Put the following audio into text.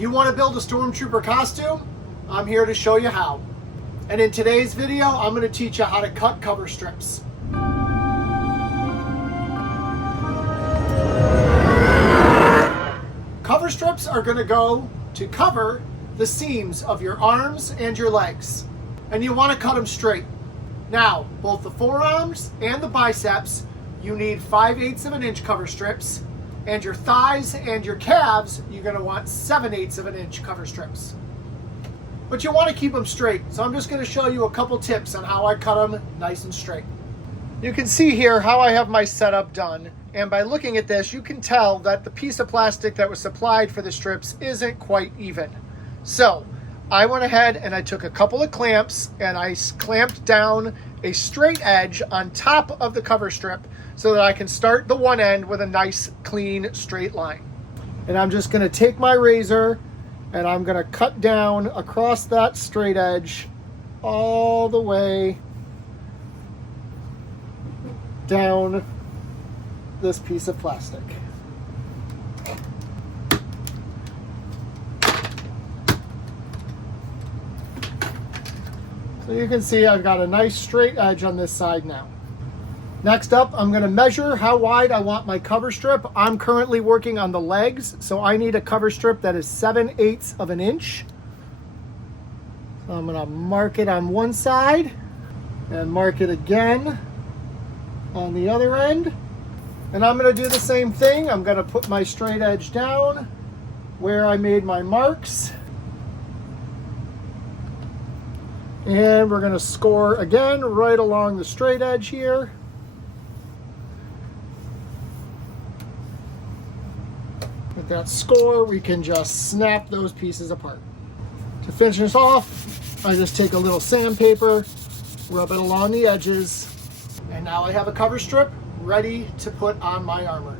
You want to build a Stormtrooper costume? I'm here to show you how. And in today's video, I'm going to teach you how to cut cover strips. Cover strips are going to go to cover the seams of your arms and your legs. And you want to cut them straight. Now, both the forearms and the biceps, you need 5/8 of an inch cover strips. And your thighs and your calves, you're going to want 7/8 of an inch cover strips. But you want to keep them straight. So I'm just going to show you a couple tips on how I cut them nice and straight. You can see here how I have my setup done. And by looking at this, you can tell that the piece of plastic that was supplied for the strips isn't quite even. So I went ahead and I took a couple of clamps and I clamped down a straight edge on top of the cover strip so that I can start the one end with a nice clean straight line. And I'm just going to take my razor and I'm going to cut down across that straight edge all the way down this piece of plastic. So you can see I've got a nice straight edge on this side now. Next up, I'm going to measure how wide I want my cover strip. I'm currently working on the legs, so I need a cover strip that is 7/8 of an inch. So I'm going to mark it on one side and mark it again on the other end. And I'm going to do the same thing. I'm going to put my straight edge down where I made my marks. And we're going to score again right along the straight edge here. With that score, we can just snap those pieces apart. To finish this off, I just take a little sandpaper, rub it along the edges, and now I have a cover strip ready to put on my armor.